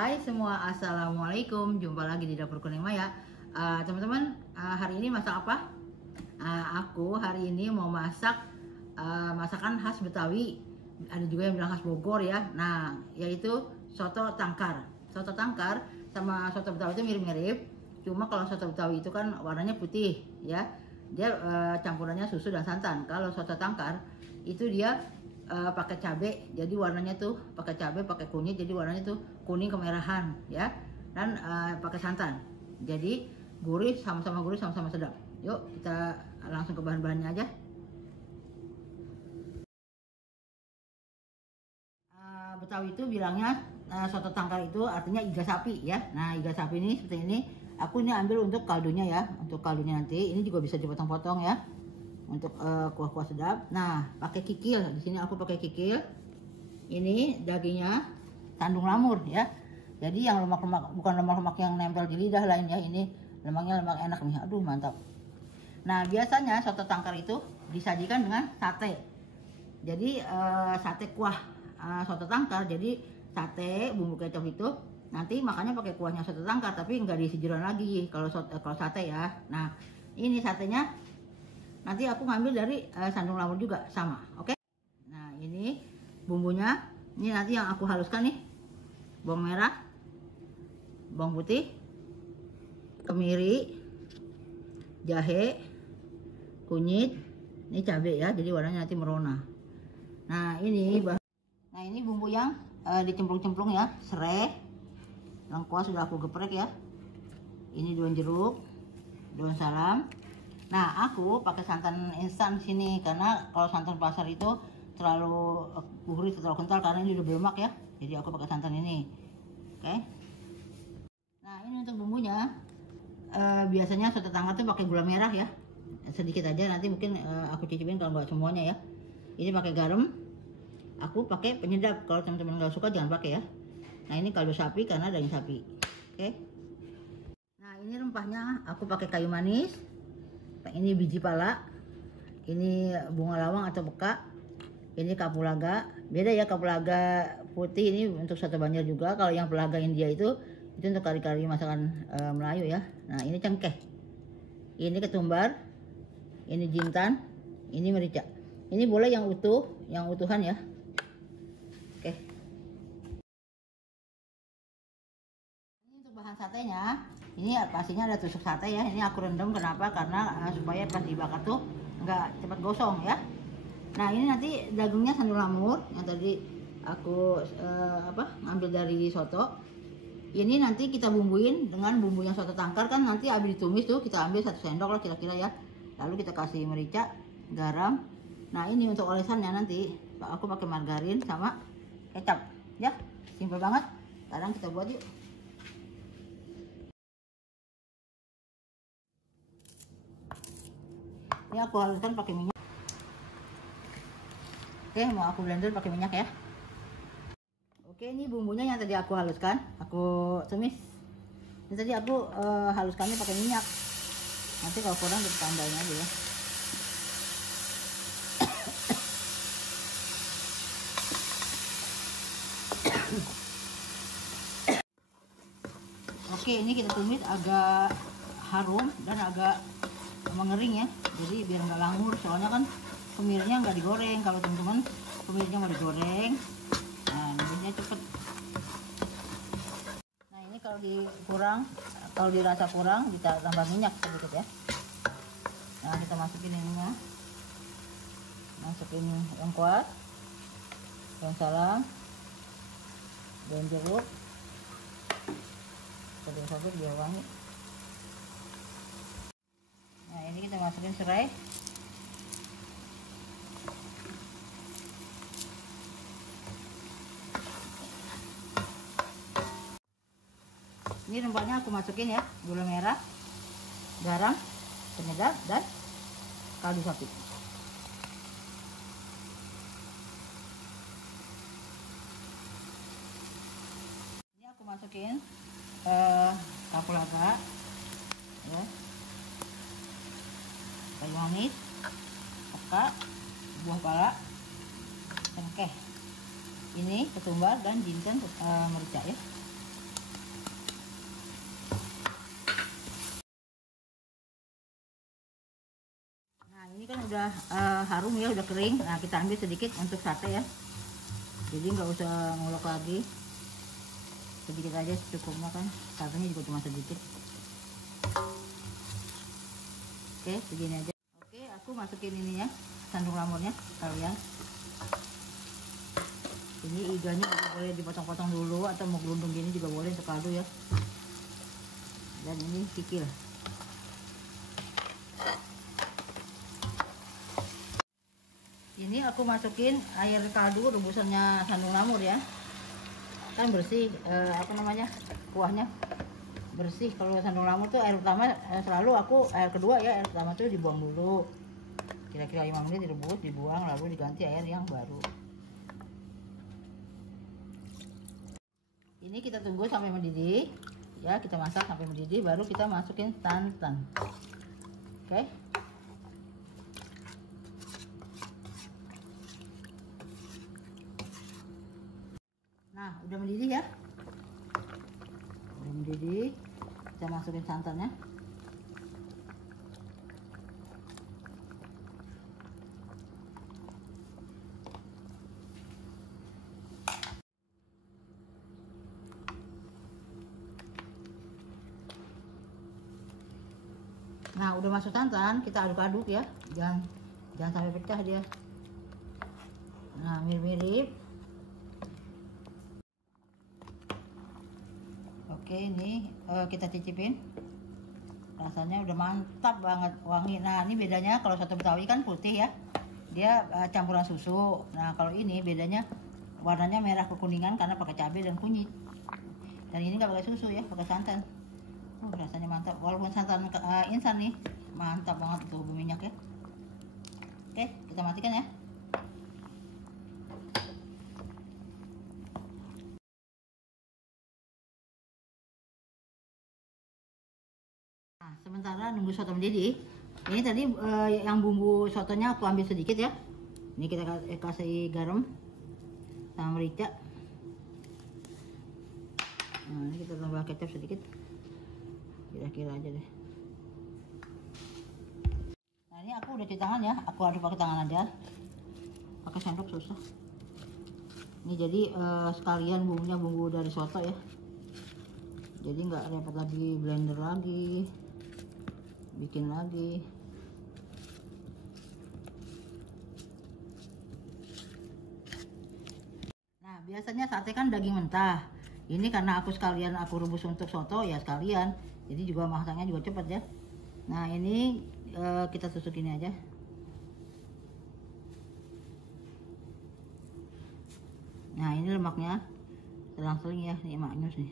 Hai semua, assalamualaikum. Jumpa lagi di dapur kuning Maya. Teman-teman, hari ini masak apa? Aku hari ini mau masak masakan khas Betawi. Ada juga yang bilang khas Bogor ya. Nah, yaitu soto tangkar. Soto tangkar sama soto Betawi itu mirip-mirip. Cuma kalau soto Betawi itu kan warnanya putih ya. Dia campurannya susu dan santan. Kalau soto tangkar itu dia pakai cabai, jadi warnanya tuh pakai cabai, pakai kunyit, jadi warnanya tuh kuning kemerahan ya, dan pakai santan, jadi gurih, sama-sama gurih, sama-sama sedap. Yuk kita langsung ke bahan-bahannya aja. Betawi itu bilangnya soto tangkar itu artinya iga sapi ya. Nah, iga sapi ini seperti ini. Aku ini ambil untuk kaldunya ya, untuk kaldunya nanti. Ini juga bisa dipotong-potong ya, untuk kuah-kuah sedap. Nah, pakai kikil. Di sini aku pakai kikil. Ini dagingnya sandung lamur ya. Jadi yang lemak-lemak, bukan lemak-lemak yang nempel di lidah lain ya. Ini lemaknya lemak enak nih. Aduh, mantap. Nah, biasanya soto tangkar itu disajikan dengan sate. Jadi sate kuah soto tangkar. Jadi sate bumbu kecap itu nanti makannya pakai kuahnya soto tangkar, tapi nggak diisi jeroan lagi kalau sate ya. Nah, ini satenya nanti aku ngambil dari sandung lamur juga sama, oke? Nah, ini bumbunya, ini nanti yang aku haluskan nih, bawang merah, bawang putih, kemiri, jahe, kunyit, ini cabai ya, jadi warnanya nanti merona. Nah, ini bumbu yang dicemplung-cemplung ya, serai, lengkuas sudah aku geprek ya. Ini daun jeruk, daun salam. Nah, aku pakai santan instan sini karena kalau santan pasar itu terlalu gurih, terlalu kental karena ini udah berlemak ya. Jadi aku pakai santan ini. Oke. Nah, ini untuk bumbunya. Biasanya soto tangkar tuh pakai gula merah ya. Sedikit aja, nanti mungkin aku cicipin kalau nggak semuanya ya. Ini pakai garam. Aku pakai penyedap. Kalau teman-teman nggak suka jangan pakai ya. Nah, ini kaldu sapi karena daging sapi. Oke. Nah, ini rempahnya aku pakai kayu manis. Ini biji pala, ini bunga lawang atau beka, ini kapulaga. Beda ya, kapulaga putih ini untuk soto Banjar juga. Kalau yang pelaga India itu untuk kari-kari masakan Melayu ya. Nah, ini cengkeh, ini ketumbar, ini jintan, ini merica. Ini boleh yang utuh, yang utuhan ya. Oke. Ini untuk bahan satenya. Ini pastinya ada tusuk sate ya. Ini aku rendam, kenapa? Karena supaya pas dibakar tuh nggak cepat gosong ya. Nah, ini nanti dagingnya sandung lamur yang tadi aku ngambil dari soto. Ini nanti kita bumbuin dengan bumbu yang soto tangkar kan, nanti habis ditumis tuh kita ambil 1 sendok lah kira-kira ya. Lalu kita kasih merica, garam. Nah, ini untuk olesannya nanti aku pakai margarin sama kecap ya. Simpel banget. Sekarang kita buat yuk. Ini aku haluskan pakai minyak. Oke, mau aku blender pakai minyak ya. Oke, ini bumbunya yang tadi aku haluskan, aku tumis. Ini tadi aku haluskannya pakai minyak. Nanti kalau kurang kita tambahin aja ya. Oke, ini kita tumis agak harum dan agak mengering ya, jadi biar nggak langur, soalnya kan kemirinya nggak digoreng. Kalau teman-teman kemirinya mau digoreng, nah nantinya cepet. Nah, ini kalau dirasa kurang kita tambah minyak sedikit ya. Nah, kita masukin ininya, masukin lengkuas, daun salam, daun jeruk, sabut biar wangi. Nah, ini kita masukin serai. Ini rempahnya aku masukin ya, gula merah, garam, penyedap, dan kaldu sapi. Ini aku masukin kapulaga ya, kayu manis, peka, buah pala, cengkeh, ini ketumbar dan jinten merica ya. udah harum ya, udah kering. Nah kita ambil sedikit untuk sate ya, jadi nggak usah ngulek lagi, sedikit aja cukupnya kan, satenya juga cuma sedikit. Oke, segini aja. Oke, aku masukin ininya, sandung lamonnya kalian. Ini iganya boleh dipotong-potong dulu atau mau gelundung gini juga boleh untuk kaldu ya. Dan ini kikil. Ini aku masukin air kaldu rebusannya sandung lamur ya, kan bersih apa namanya, kuahnya bersih. Kalau sandung lamur tuh air pertama selalu aku air kedua ya, air pertama tuh dibuang dulu, kira-kira 5 menit direbus, dibuang, lalu diganti air yang baru. Ini kita tunggu sampai mendidih ya, kita masak sampai mendidih, baru kita masukin santan. Oke. Nah, udah mendidih ya. Udah mendidih. Kita masukin santannya. Nah, udah masuk santan, kita aduk-aduk ya. Jangan sampai pecah dia. Nah, mirip-mirip. Oke, ini kita cicipin. Rasanya udah mantap banget, wangi. Nah, ini bedanya kalau soto Betawi kan putih ya, dia campuran susu. Nah, kalau ini bedanya warnanya merah kekuningan karena pakai cabai dan kunyit. Dan ini nggak pakai susu ya, pakai santan. Rasanya mantap, walaupun santan instan nih, mantap banget tuh berminyak ya. Oke, kita matikan ya. Nah, sementara nunggu soto mendidih, ini tadi yang bumbu sotonya aku ambil sedikit ya. Ini kita kasih garam sama merica. Nah, ini kita tambah kecap sedikit, kira-kira aja deh. Nah, ini aku udah cuci tangan ya, aku aduk pakai tangan aja, pakai sendok susah. Ini jadi sekalian bumbunya bumbu dari soto ya, jadi nggak repot lagi blender lagi, bikin lagi. Nah, biasanya sate kan daging mentah. Ini karena aku sekalian aku rebus untuk soto ya sekalian, jadi juga masaknya juga cepat ya. Nah, ini kita tusuk ini aja. Nah, ini lemaknya selang-seling ya, ini maknyus nih.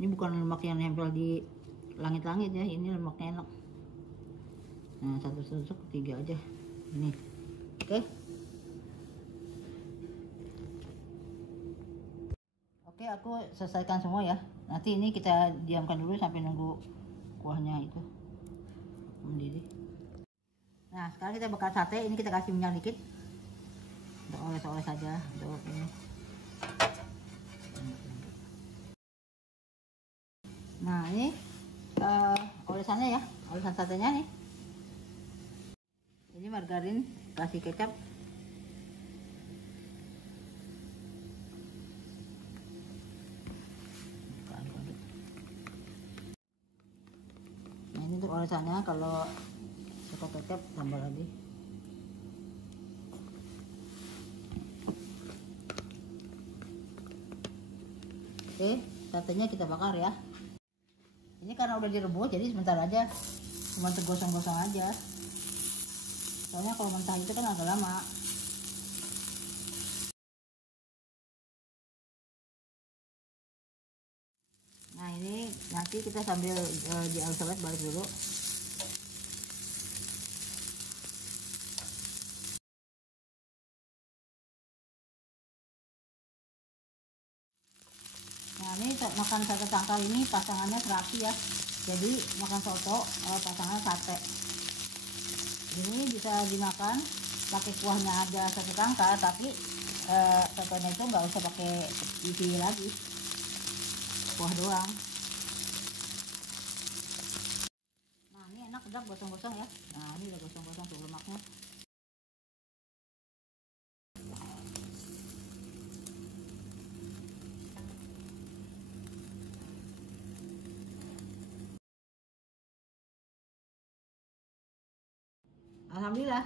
Ini bukan lemak yang nempel di langit-langit ya, ini lemaknya enak. Nah, satu tusuk 3 aja ini. Oke, aku selesaikan semua ya. Nanti ini kita diamkan dulu sampai nunggu kuahnya itu mendidih. Nah, sekarang kita bakar sate. Ini kita kasih minyak dikit, untuk oles-oles saja untuk ini. Nah, ini olesannya ya, olesan satenya nih. Ini margarin, kasih kecap. Nah, ini untuk olesannya, kalau suka kecap tambah lagi. Oke, satenya kita bakar ya. Ini karena udah direbus, jadi sebentar aja, cuma tergosong-gosong aja. Soalnya kalau mentah itu kan agak lama. Nah, ini nanti kita sambil dialus-alus balik dulu. Nah, ini makan sate tangkal ini pasangannya serasi ya. Jadi makan soto pasangan sate. Ini bisa dimakan pakai kuahnya aja sate tangkal, tapi sotonya itu nggak usah pakai isi lagi, kuah doang. Nah, ini enak udah masak gosong-gosong ya. Nah ini udah gosong-gosong tuh lemaknya. Alhamdulillah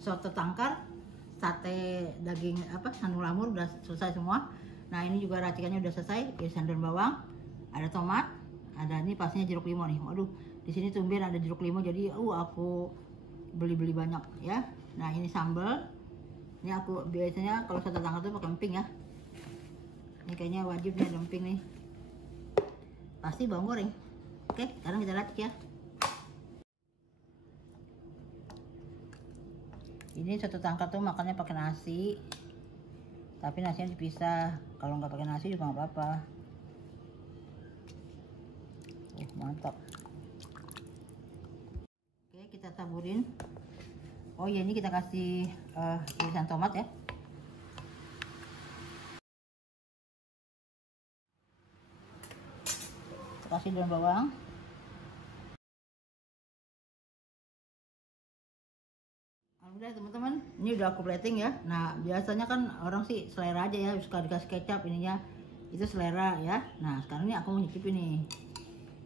soto tangkar, sate daging apa sandung lamur udah selesai semua. Nah ini juga racikannya udah selesai, irisan daun bawang, ada tomat, ada ini pastinya jeruk limau nih. Waduh, di sini tumben ada jeruk limau jadi aku beli banyak ya. Nah ini sambal, ini aku biasanya kalau soto tangkar tuh pakai emping ya. Ini kayaknya wajib nih ada emping nih. Pasti bawang goreng. Oke, sekarang kita racik ya. Ini soto tangkar tuh makannya pakai nasi, tapi nasinya dipisah. Kalau nggak pakai nasi juga nggak apa-apa. Mantap. Oke, kita taburin. Oh iya, ini kita kasih irisan tomat ya. Kita kasih daun bawang. Udah teman-teman, ini udah aku plating ya. Nah biasanya kan orang sih selera aja ya, suka dikasih kecap ininya, itu selera ya. Nah sekarang ini aku mau nyicip ini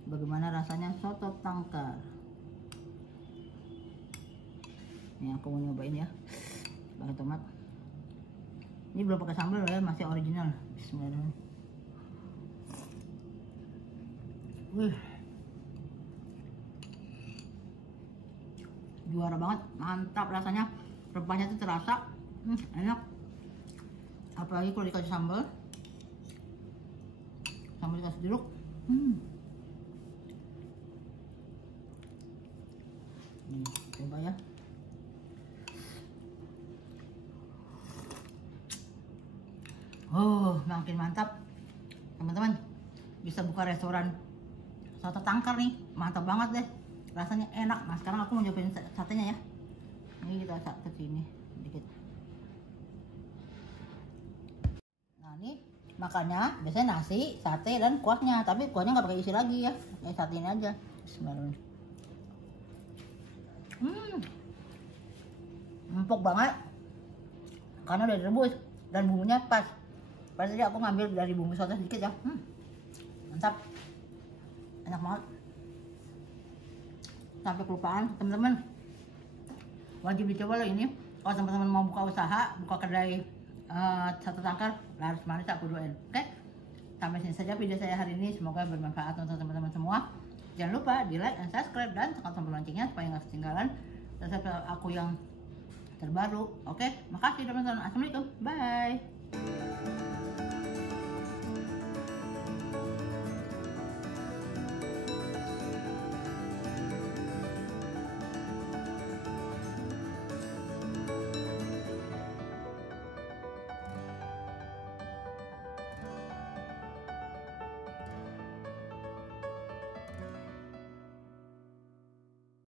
bagaimana rasanya soto tangkar. Ini aku mau nyobain ya, pakai tomat. Ini belum pakai sambal ya, masih original. Bismillahirrahmanirrahim. Wih, juara banget, mantap rasanya, rempahnya tuh terasa, enak. Apalagi kalau dikasih sambal dikasih jeruk, nih coba ya. Oh makin mantap teman-teman, bisa buka restoran soto tangkar nih, mantap banget deh. Rasanya enak. Nah sekarang aku mau nyobain satenya ya. Ini kita ke sini dikit. Nah ini makannya biasanya nasi, sate dan kuahnya, tapi kuahnya nggak pakai isi lagi ya, kayak sate ini aja. Bismillahirrahmanirrahim. Empuk banget karena udah direbus dan bumbunya pas. Pasti aku ngambil dari bumbu soto sedikit ya. Mantap, enak banget. Sampai kelupaan teman-teman, wajib dicoba loh ini. Kalau teman-teman mau buka usaha, buka kedai soto tangkar, laris manis aku doain. Oke, sampai sini saja video saya hari ini, semoga bermanfaat untuk teman-teman semua. Jangan lupa di like dan subscribe dan tekan tombol loncengnya supaya nggak ketinggalan resep aku yang terbaru. Oke, makasih teman-teman. Assalamualaikum, bye.